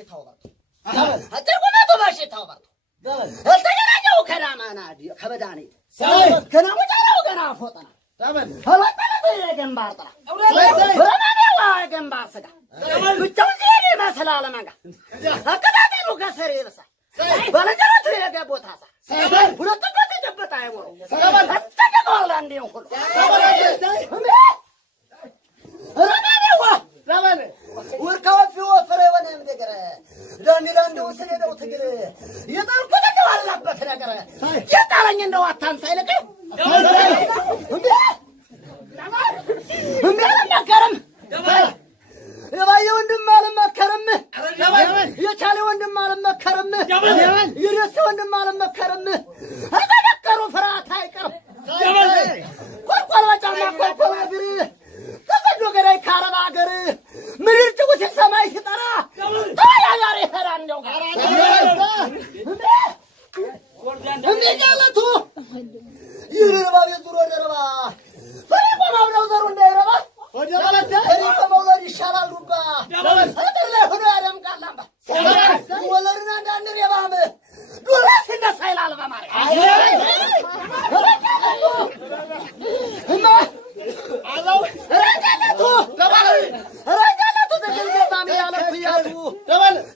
በሽታው በርቶ አጥቁናቱ በሽታው በርቶ አልተገናኘው ከላማናዲ ከበዳኔ ከናሙጫው ገና ፎጠና አላጠለበ የገንባር ጥራ ረማኔዋ የገንባር ስጋ ብቻው ዘኔ መስላለ መንጋ አቀጣጤኑ ከሰር ይልሳል ባለንጀሮቹ የገቦታሳ ሁለት ቆጥ ተጨበጣ አይሞሩ አስተቀቀዋል አንዴ ሁሉ ረማኔዋ ረማኔ ወርካው ወፈረ ወነ እንደገረ ዳንዳንዱ ስለደው ትግል የጣልኩት ነው አለበት ነገር የጣለኝ እንደው አታንሳ ይልቅ እንዴ አልመከረም የባየ ወንድም አልመከረም የቻለ ወንድም አልመከረም የደስ ወንድም አልመከረም አተደከሩ ፍራት አይቀርም ቆልቆል ወጫማ ቆልቆል አገር ተሰዶ ገዳይ ካረባ አገር ምድር ጭውት ሰማይ ሲጠራ ታያያሪ ሄራን ነው ጋር እንዴ ያለቱ ይረባ የዙሮ ደረባ ፈሪቆማው ነው ዘሩ እንዳይረባ ወደ ባለደ ፈሪቆማው ይሻላል ሩባ አጥር ላይ ሆኖ ያደምቃል አምባ ወለርና እንዳንር የባም ዱራስ እንደሳይላል በማሪ እማ አላው ረጋለቱ ረጋለቱ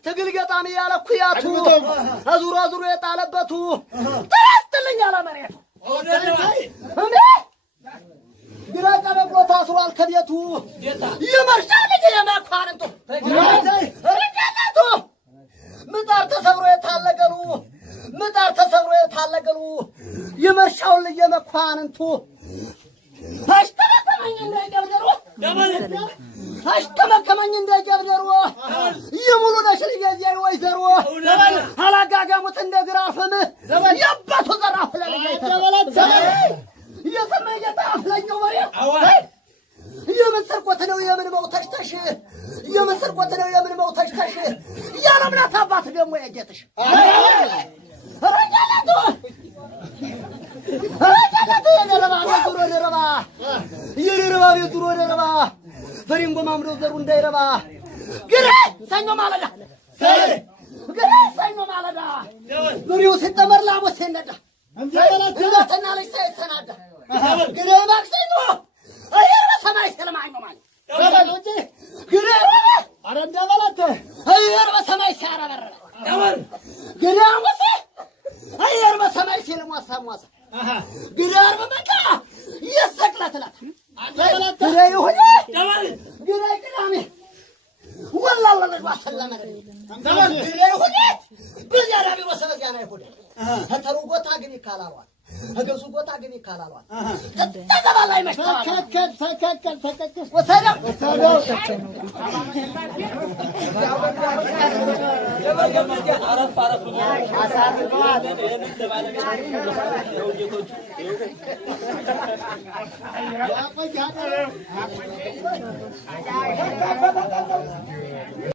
ትግል ገጣሚ ያለ ኩያቱ አዙሮ አዙሮ የጣለበቱ ተስተልኝ ያለ መሬቱ እንዴ ግራ ቀበቆ ታስሯል ከቤቱ የመርሻው ልጅ የመኳንንቱ ረጋለቱ ምጣር ተሰብሮ የታለገሉ ምጣር ተሰብሮ የታለገሉ የመርሻው ልጅ የመኳንንቱ አሽተመከመኝ እንደጀብደሩ አሽተመከመኝ እንደጀብደሩ የሙሉ ነሽል የዚያይ ወይዘሮ አላጋጋሙት እንደግራፍም የአባቱ ዘራፍ ለለይተ የሰማይ የታፍለኛው መሬት የምን ስርቆት ነው የምን መውተሽተሽ የምን ስርቆት ነው የምን መውተሽተሽ ያለምናት አባት ደግሞ የጌትሽ ረጋለቱ ረጋለቱ የደረባ የዙሮ ደረባ የደረባ የዙሮ ደረባ ፈሪንጎ ማምዶ ዘሩ እንዳይረባ ግሬ ሰኞ ማለዳ ግሬ ሰኞ ማለዳ ብሪው ሲጠመር ላሞ ሲነዳ እንዛትና ልጅ ሳይሰናዳ ግሬ ማክሰኞ አየር በሰማይ ስለማኝ ማለት ግሬ አረ እንደበለተ አየር በሰማይ ሲያረበረ ግሬ አሞሰ አየር በሰማይ ሲልሟሳ ሟሳ ግሬ አርብ መጣ ይሰቅላትላት ግሬ ይሁን ግሬ ቅዳሜ ወላሂ ወሰለመ ግሬ ይሁን በዚያራቢ ወሰበዚያና ይሁን ተሩ ጎታ ግን ይካላሏል አገሱ ጎታ ግን ይካላሏል ተተባላይ መሽታው ተከከል ወሰደው አረፍ አረፍ አሳርፈዋል